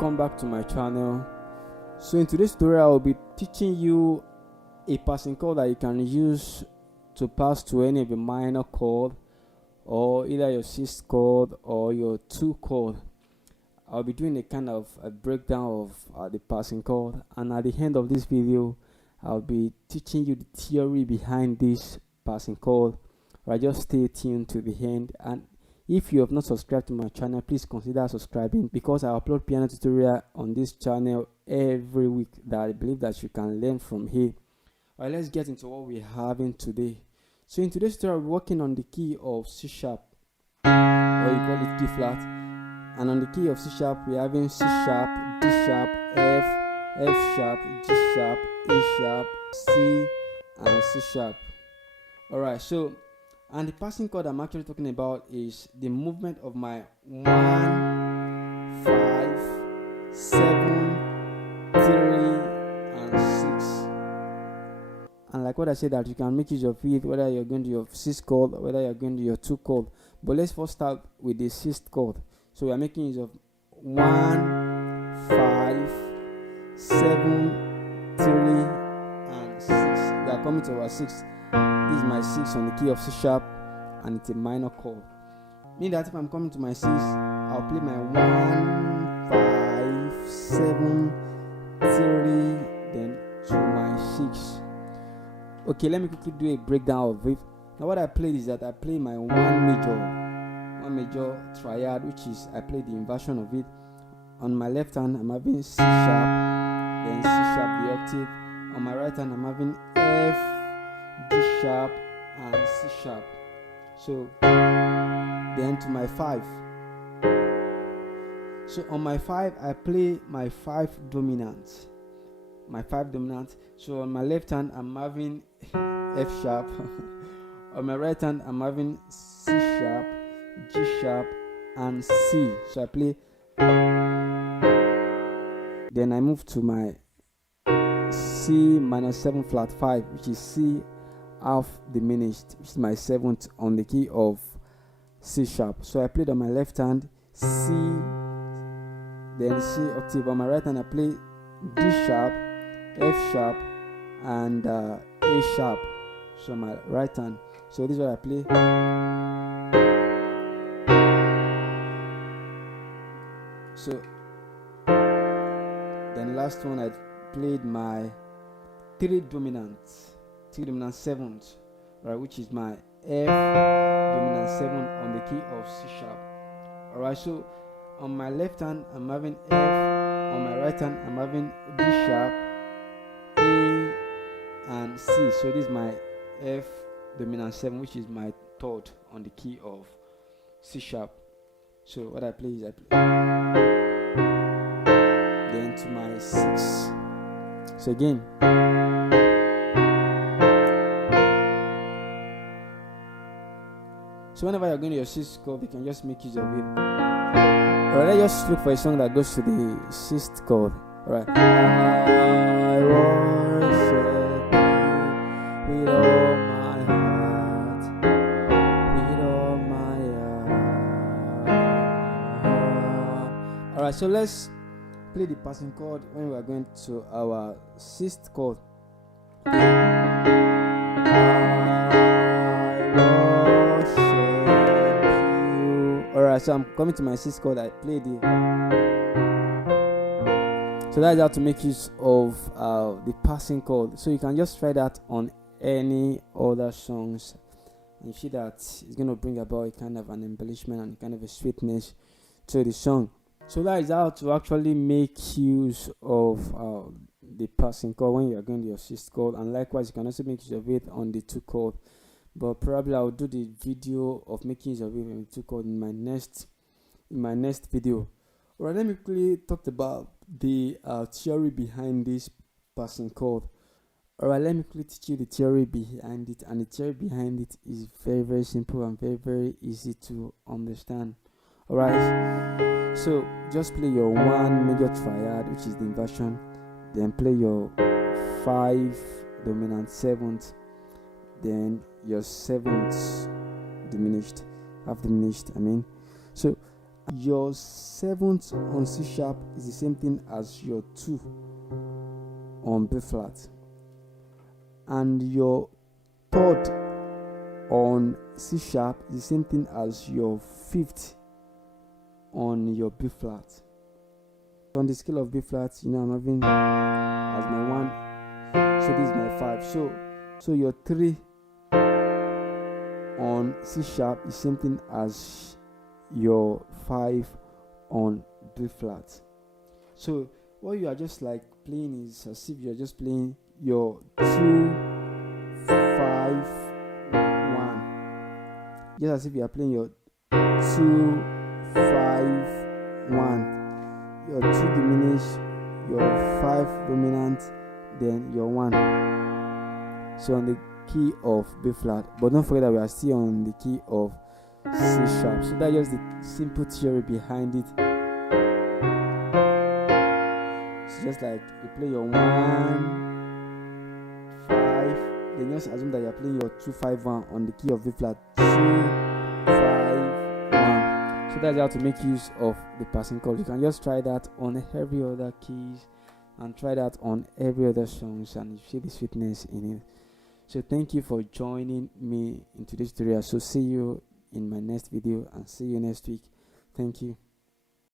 welcome back to my channel. So in today's tutorial, I will be teaching you a passing chord that you can use to pass to any of the minor chord, or either your sixth chord or your 2 chord. I'll be doing a kind of a breakdown of the passing chord, and at the end of this video I'll be teaching you the theory behind this passing chord. Right, just stay tuned to the end, and if you have not subscribed to my channel, please consider subscribing, because I upload piano tutorial on this channel every week that I believe that you can learn from here. Alright, let's get into what we're having today. So in today's tutorial, we're working on the key of C sharp, or you call it D flat, and on the key of C sharp we're having C sharp, D sharp, F sharp, G sharp, A sharp, C, and C sharp. Alright, so and the passing chord I'm actually talking about is the movement of my 1, 5, 7, 3, and 6. And like what I said, that you can make use of it whether you're going to your 6th chord or whether you're going to your 2 chord. But let's first start with the 6th chord. So we are making use of 1, 5, 7, 3, and 6. We are coming to our 6th. This is my 6 on the key of C sharp, and it's a minor chord. Meaning that if I'm coming to my 6, I'll play my 1, 5, 7, 3, then to my 6. Okay, let me quickly do a breakdown of it. Now what I played is that I play my 1 major triad, which is I play the inversion of it. On my left hand I'm having C sharp, then C sharp the octave. On my right hand I'm having F, D sharp, and C sharp. So then to my 5. So on my 5 I play my 5 dominant. So on my left hand I'm having F sharp. On my right hand I'm having C sharp, G sharp, and C. So I play. Then I move to my C minor 7 flat 5, which is C half diminished, which is my 7th on the key of C sharp. So I played on my left hand C, then C octave. On my right hand I play D sharp, F sharp, and A sharp. So my right hand. So this is what I play. So then last one I played my 3 dominant 7th, right, which is my F dominant 7 on the key of C sharp. Alright, so on my left hand I'm having F, on my right hand I'm having D sharp, A, and C. So this is my F dominant 7, which is my 3rd on the key of C sharp. So what I play is I play then to my 6. So again, so whenever you're going to your 6th chord, you can just make use of it. Alright, let's just look for a song that goes to the 6th chord. Alright. I worship you with all my heart, with all my heart. Alright, so let's play the passing chord when we are going to our 6th chord. Alright, so I'm coming to my 6th chord. I played it. So that's how to make use of the passing chord. So you can just try that on any other songs. You see that it's going to bring about a kind of an embellishment and kind of a sweetness to the song. So that is how to actually make use of the passing chord when you are going to your 6th chord. And likewise, you can also make use of it on the 2 chord. But probably I'll do the video of making use of it on the 2 chord in my next video. Alright, let me quickly talk about the theory behind this passing chord. Alright, let me quickly teach you the theory behind it, and the theory behind it is very, very simple and very, very easy to understand. Alright, so just play your 1 major triad, which is the inversion, then play your 5 dominant 7th, then your 7th diminished, half diminished, so your 7th on C sharp is the same thing as your 2 on B flat, and your 3rd on C sharp is the same thing as your 5th on your B flat. On the scale of B flat, I'm having as my 1, so this is my 5. So your 3 on C sharp is same thing as your 5 on B flat. So what you are just like playing is as if you are just playing your 2, 5, 1. Just as if you are playing your 2, 5, 1. Your 2 diminished, your 5 dominant, then your 1. So on the key of B flat, but don't forget that we are still on the key of C sharp. So that's just the simple theory behind it. It's just like you play your 1, 5, then just assume that you are playing your 2, 5, 1 on the key of B flat. 2, 5, 1. So that's how to make use of the passing chord. You can just try that on every other keys and try that on every other songs, and you see the sweetness in it. So thank you for joining me in today's tutorial. So see you in my next video and see you next week. Thank you.